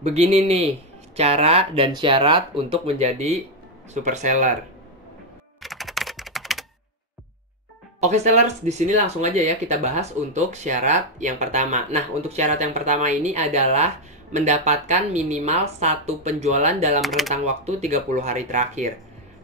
Begini nih, cara dan syarat untuk menjadi super seller. Oke sellers, di sini langsung aja ya kita bahas untuk syarat yang pertama. Nah, untuk syarat yang pertama ini adalah mendapatkan minimal satu penjualan dalam rentang waktu 30 hari terakhir.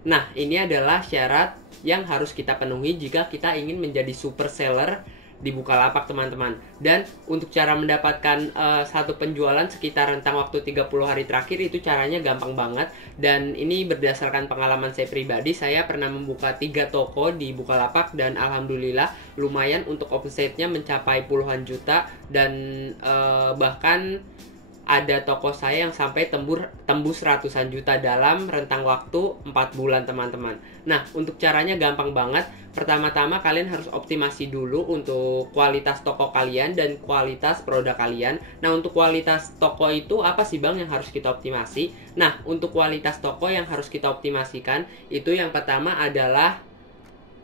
Nah, ini adalah syarat yang harus kita penuhi jika kita ingin menjadi super seller di Bukalapak teman-teman. Dan untuk cara mendapatkan satu penjualan sekitar rentang waktu 30 hari terakhir itu caranya gampang banget. Dan ini berdasarkan pengalaman saya pribadi, saya pernah membuka 3 toko di Bukalapak dan alhamdulillah lumayan untuk omsetnya mencapai puluhan juta. Dan bahkan ada toko saya yang sampai tembus ratusan juta dalam rentang waktu 4 bulan teman-teman. Nah, untuk caranya gampang banget. Pertama-tama kalian harus optimasi dulu untuk kualitas toko kalian dan kualitas produk kalian. Nah, untuk kualitas toko itu apa sih Bang yang harus kita optimasi? Nah, untuk kualitas toko yang harus kita optimasikan itu yang pertama adalah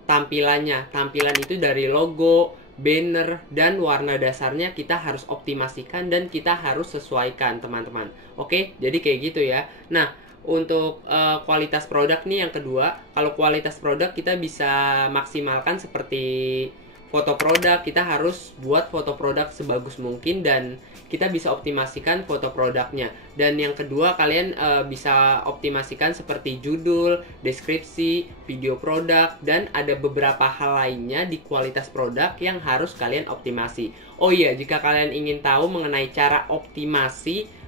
tampilannya. Tampilan itu dari logo, banner, dan warna dasarnya kita harus optimasikan dan kita harus sesuaikan teman-teman. Oke, jadi kayak gitu ya. Nah, untuk kualitas produk nih yang kedua, kalau kualitas produk kita bisa maksimalkan seperti foto produk, kita harus buat foto produk sebagus mungkin dan kita bisa optimasikan foto produknya. Dan yang kedua, kalian bisa optimasikan seperti judul, deskripsi, video produk, dan ada beberapa hal lainnya di kualitas produk yang harus kalian optimasi. Oh iya, jika kalian ingin tahu mengenai cara optimasi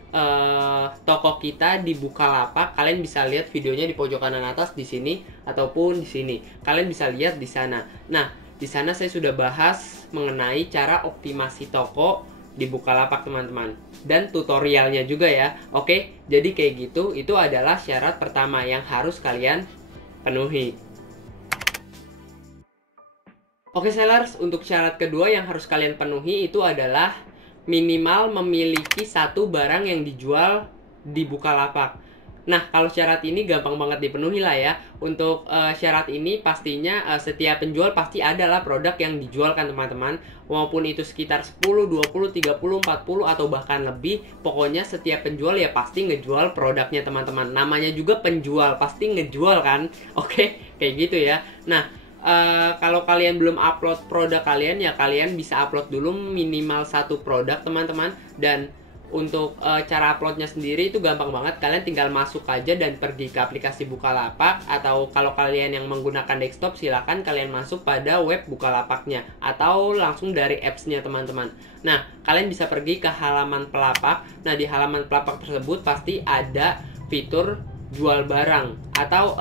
toko kita di Bukalapak, kalian bisa lihat videonya di pojok kanan atas di sini ataupun di sini. Kalian bisa lihat di sana. Nah, di sana saya sudah bahas mengenai cara optimasi toko di Bukalapak teman-teman, dan tutorialnya juga ya. Oke, jadi kayak gitu, itu adalah syarat pertama yang harus kalian penuhi. Oke sellers, untuk syarat kedua yang harus kalian penuhi itu adalah minimal memiliki satu barang yang dijual di Bukalapak. Nah, kalau syarat ini gampang banget dipenuhi lah ya. Untuk syarat ini pastinya setiap penjual pasti adalah produk yang dijual kan teman-teman. Maupun itu sekitar 10, 20, 30, 40 atau bahkan lebih. Pokoknya setiap penjual ya pasti ngejual produknya teman-teman. Namanya juga penjual, pasti ngejual kan. Oke, kayak gitu ya. Nah, kalau kalian belum upload produk kalian ya kalian bisa upload dulu minimal satu produk teman-teman. Dan untuk cara uploadnya sendiri itu gampang banget. Kalian tinggal masuk aja dan pergi ke aplikasi Bukalapak. Atau kalau kalian yang menggunakan desktop silahkan kalian masuk pada web Bukalapaknya atau langsung dari apps-nya teman-teman. Nah, kalian bisa pergi ke halaman pelapak. Nah, di halaman pelapak tersebut pasti ada fitur jual barang atau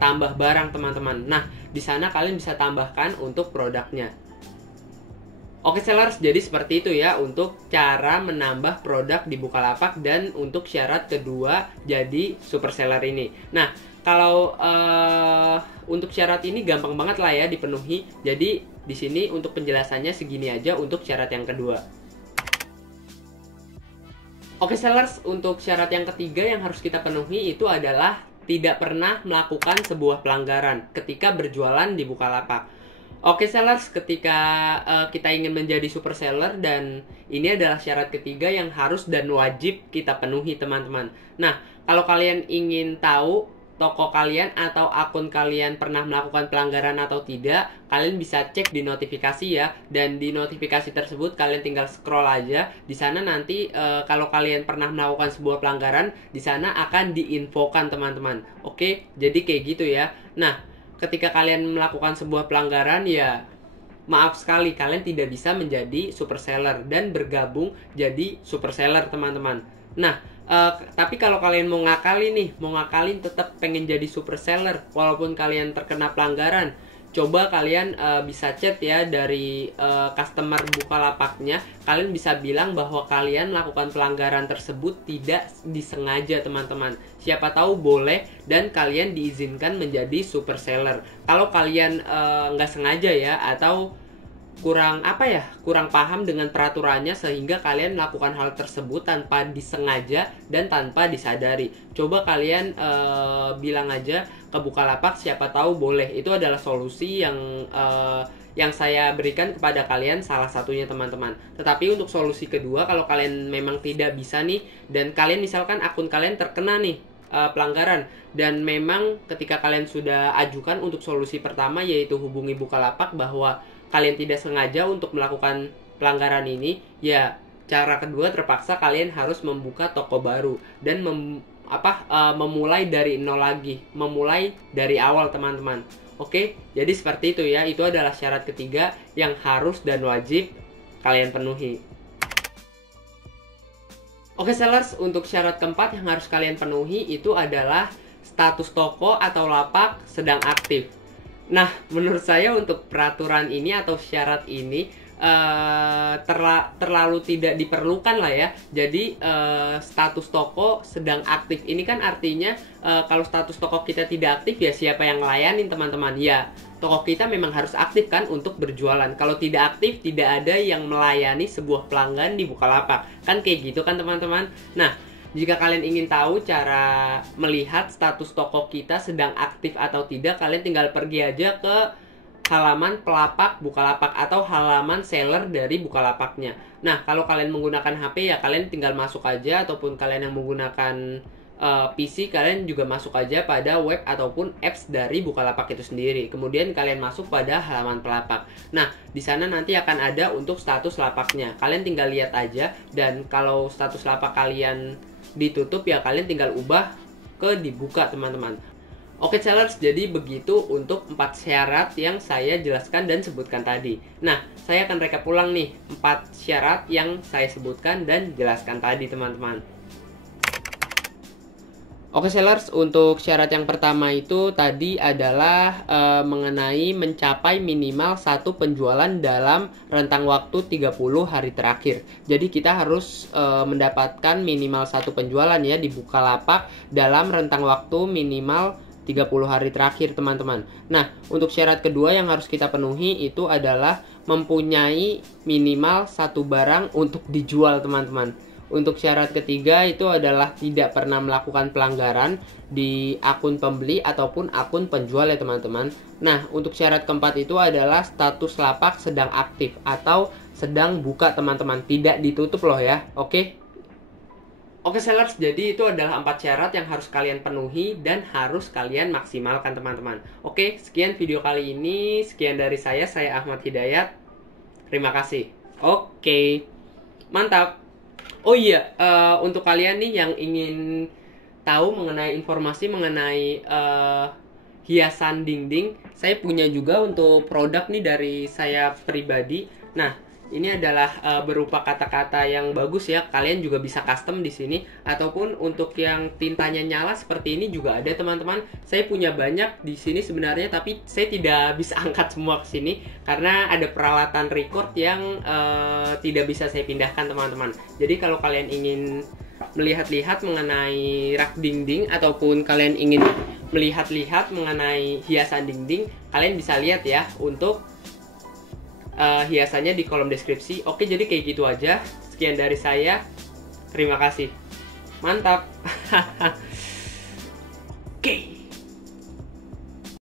tambah barang teman-teman. Nah, di sana kalian bisa tambahkan untuk produknya. Oke sellers, jadi seperti itu ya untuk cara menambah produk di Bukalapak dan untuk syarat kedua jadi super seller ini. Nah, kalau untuk syarat ini gampang banget lah ya dipenuhi. Jadi di sini untuk penjelasannya segini aja untuk syarat yang kedua. Oke sellers, untuk syarat yang ketiga yang harus kita penuhi itu adalah tidak pernah melakukan sebuah pelanggaran ketika berjualan di Bukalapak. Oke sellers, ketika kita ingin menjadi super seller dan ini adalah syarat ketiga yang harus dan wajib kita penuhi teman-teman. Nah, kalau kalian ingin tahu toko kalian atau akun kalian pernah melakukan pelanggaran atau tidak, kalian bisa cek di notifikasi ya. Dan di notifikasi tersebut kalian tinggal scroll aja. Di sana nanti kalau kalian pernah melakukan sebuah pelanggaran, di sana akan diinfokan teman-teman. Oke, jadi kayak gitu ya. Nah, ketika kalian melakukan sebuah pelanggaran ya maaf sekali kalian tidak bisa menjadi super seller dan bergabung jadi super seller teman-teman. Nah, tapi kalau kalian mau ngakalin tetap pengen jadi super seller walaupun kalian terkena pelanggaran, coba kalian bisa chat ya dari customer Bukalapaknya. Kalian bisa bilang bahwa kalian melakukan pelanggaran tersebut tidak disengaja teman-teman. Siapa tahu boleh dan kalian diizinkan menjadi super seller. Kalau kalian nggak sengaja ya atau kurang paham dengan peraturannya sehingga kalian melakukan hal tersebut tanpa disengaja dan tanpa disadari. Coba kalian bilang aja ke Bukalapak, siapa tahu boleh. Itu adalah solusi yang saya berikan kepada kalian salah satunya teman-teman. Tetapi untuk solusi kedua, kalau kalian memang tidak bisa nih, dan kalian misalkan akun kalian terkena nih pelanggaran, dan memang ketika kalian sudah ajukan untuk solusi pertama yaitu hubungi Bukalapak bahwa kalian tidak sengaja untuk melakukan pelanggaran ini, ya cara kedua terpaksa kalian harus membuka toko baru dan memulai dari nol lagi, memulai dari awal teman-teman. Oke, jadi seperti itu ya. Itu adalah syarat ketiga yang harus dan wajib kalian penuhi. Oke sellers, untuk syarat keempat yang harus kalian penuhi itu adalah status toko atau lapak sedang aktif. Nah, menurut saya untuk peraturan ini atau syarat ini terlalu tidak diperlukan lah ya. Jadi status toko sedang aktif ini kan artinya kalau status toko kita tidak aktif, ya siapa yang ngelayanin teman-teman? Ya toko kita memang harus aktif kan untuk berjualan. Kalau tidak aktif, tidak ada yang melayani sebuah pelanggan di Bukalapak, kan kayak gitu kan teman-teman. Nah, jika kalian ingin tahu cara melihat status toko kita sedang aktif atau tidak, kalian tinggal pergi aja ke halaman pelapak Bukalapak atau halaman seller dari Bukalapaknya. Nah, kalau kalian menggunakan HP ya kalian tinggal masuk aja, ataupun kalian yang menggunakan PC, kalian juga masuk aja pada web ataupun apps dari Bukalapak itu sendiri. Kemudian kalian masuk pada halaman pelapak. Nah, di sana nanti akan ada untuk status lapaknya. Kalian tinggal lihat aja, dan kalau status lapak kalian ditutup ya kalian tinggal ubah ke dibuka teman-teman. Oke sellers, jadi begitu untuk 4 syarat yang saya jelaskan dan sebutkan tadi. Nah, saya akan rekap ulang nih 4 syarat yang saya sebutkan dan jelaskan tadi teman-teman. Oke sellers, untuk syarat yang pertama itu tadi adalah mengenai mencapai minimal 1 penjualan dalam rentang waktu 30 hari terakhir. Jadi kita harus mendapatkan minimal 1 penjualan ya di Bukalapak dalam rentang waktu minimal 30 hari terakhir teman-teman. Nah, untuk syarat kedua yang harus kita penuhi itu adalah mempunyai minimal 1 barang untuk dijual teman-teman. Untuk syarat ketiga itu adalah tidak pernah melakukan pelanggaran di akun pembeli ataupun akun penjual ya teman-teman. Nah, untuk syarat keempat itu adalah status lapak sedang aktif atau sedang buka teman-teman, tidak ditutup loh ya. Oke sellers, jadi itu adalah 4 syarat yang harus kalian penuhi dan harus kalian maksimalkan teman-teman. Oke, sekian video kali ini. Sekian dari saya Ahmad Hidayat. Terima kasih. Oke, mantap. Oh iya, untuk kalian nih yang ingin tahu mengenai informasi mengenai hiasan dinding, saya punya juga untuk produk nih dari saya pribadi. Nah, ini adalah berupa kata-kata yang bagus ya. Kalian juga bisa custom di sini, ataupun untuk yang tintanya nyala seperti ini juga ada teman-teman. Saya punya banyak di sini sebenarnya, tapi saya tidak bisa angkat semua ke sini karena ada peralatan record yang tidak bisa saya pindahkan teman-teman. Jadi kalau kalian ingin melihat-lihat mengenai rak dinding ataupun kalian ingin melihat-lihat mengenai hiasan dinding, kalian bisa lihat ya untuk hiasannya di kolom deskripsi. Oke, jadi kayak gitu aja. Sekian dari saya. Terima kasih. Mantap. Oke.